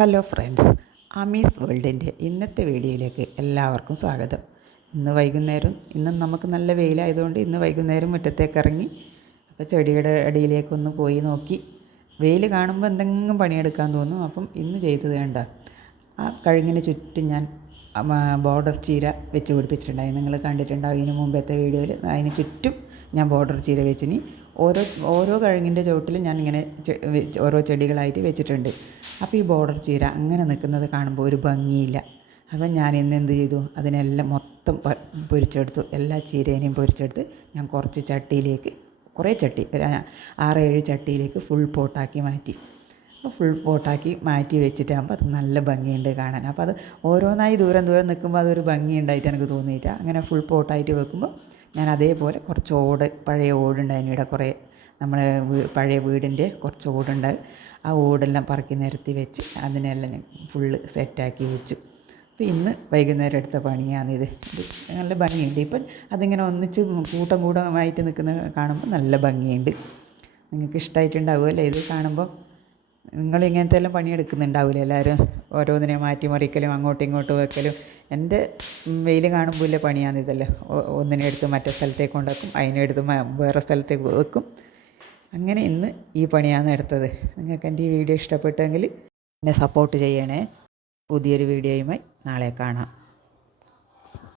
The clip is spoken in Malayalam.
ഹലോ ഫ്രണ്ട്സ്, ആമീസ് വേൾഡിൻ്റെ ഇന്നത്തെ വീഡിയോയിലേക്ക് എല്ലാവർക്കും സ്വാഗതം. ഇന്ന് നമുക്ക് നല്ല വെയിലായതുകൊണ്ട് ഇന്ന് വൈകുന്നേരം മുറ്റത്തേക്ക് ഇറങ്ങി അപ്പോൾ ചെടിയുടെ അടിയിലേക്കൊന്ന് പോയി നോക്കി. വെയിൽ കാണുമ്പോൾ എന്തെങ്കിലും പണിയെടുക്കാൻ തോന്നും. അപ്പം ഇന്ന് ചെയ്തത് കണ്ട ആ കഴുങ്ങിന് ചുറ്റും ഞാൻ ബോർഡർ ചീര വെച്ച് പിടിപ്പിച്ചിട്ടുണ്ടായി. നിങ്ങൾ കണ്ടിട്ടുണ്ടാവും ഇതിന് മുമ്പത്തെ വീഡിയോയിൽ. അതിന് ചുറ്റും ഞാൻ ബോർഡർ ചീര വെച്ചിനി ഓരോ കഴുങ്ങിൻ്റെ ചുവട്ടിലും ഞാനിങ്ങനെ ഓരോ ചെടികളായിട്ട് വെച്ചിട്ടുണ്ട്. അപ്പോൾ ഈ ബോർഡർ ചീര അങ്ങനെ നിൽക്കുന്നത് കാണുമ്പോൾ ഒരു ഭംഗിയില്ല. അപ്പം ഞാൻ ഇന്ന് എന്ത് ചെയ്തു, അതിനെല്ലാം മൊത്തം പൊരിച്ചെടുത്തു. എല്ലാ ചീരേനെയും പൊരിച്ചെടുത്ത് ഞാൻ കുറച്ച് ചട്ടിയിലേക്ക്, കുറേ ചട്ടി, 6-7 ചട്ടിയിലേക്ക് ഫുൾ പോട്ടാക്കി മാറ്റി. അപ്പോൾ ഫുൾ പോട്ടാക്കി മാറ്റി വെച്ചിട്ടാകുമ്പോൾ അത് നല്ല ഭംഗിയുണ്ട് കാണാൻ. അപ്പോൾ അത് ഓരോന്നായി ദൂരം നിൽക്കുമ്പോൾ അതൊരു ഭംഗി ഉണ്ടായിട്ട് എനിക്ക് തോന്നിയിട്ടാണ് അങ്ങനെ ഫുൾ പോട്ടായിട്ട് വെക്കുമ്പോൾ ഞാൻ അതേപോലെ കുറച്ച് പഴയ ഓടുണ്ടായിരുന്നു. ഇവിടെ കുറേ നമ്മളെ പഴയ വീടിൻ്റെ കുറച്ച് ഓടുണ്ട്. ആ ഓടെല്ലാം പറക്കി നിരത്തി വെച്ച് അതിനെല്ലാം ഞാൻ ഫുള്ള് സെറ്റാക്കി വെച്ചു. അപ്പോൾ ഇന്ന് വൈകുന്നേരം എടുത്ത പണിയാണിത്. ഇത് നല്ല ഭംഗിയുണ്ട്. ഇപ്പം അതിങ്ങനെ ഒന്നിച്ച് കൂട്ടമായിട്ട് നിൽക്കുന്നത് കാണുമ്പോൾ നല്ല ഭംഗിയുണ്ട്. നിങ്ങൾക്ക് ഇഷ്ടമായിട്ടുണ്ടാവുമല്ലേ ഇത് കാണുമ്പോൾ? നിങ്ങൾ ഇങ്ങനത്തെ എല്ലാം പണിയെടുക്കുന്നുണ്ടാവില്ല എല്ലാവരും, ഓരോന്നിനെ മാറ്റിമറിക്കലും അങ്ങോട്ടും ഇങ്ങോട്ടും വെക്കലും. എൻ്റെ വെയിൽ കാണുമ്പോൾ ഇല്ല പണിയാണിതല്ലേ. ഒന്നിനെ എടുത്ത് മറ്റേ സ്ഥലത്തേക്ക് കൊണ്ടാക്കും, അതിനെടുത്ത് വേറെ സ്ഥലത്തേക്ക് വെക്കും. അങ്ങനെ ഇന്ന് ഈ പണിയാണ് എടുത്തത്. നിങ്ങൾക്ക് എൻ്റെ ഈ വീഡിയോ ഇഷ്ടപ്പെട്ടെങ്കിൽ എന്നെ സപ്പോർട്ട് ചെയ്യണേ. പുതിയൊരു വീഡിയോയുമായി നാളെ കാണാം.